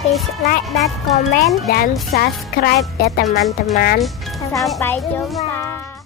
Please like dan komen dan subscribe ya teman-teman. Sampai jumpa.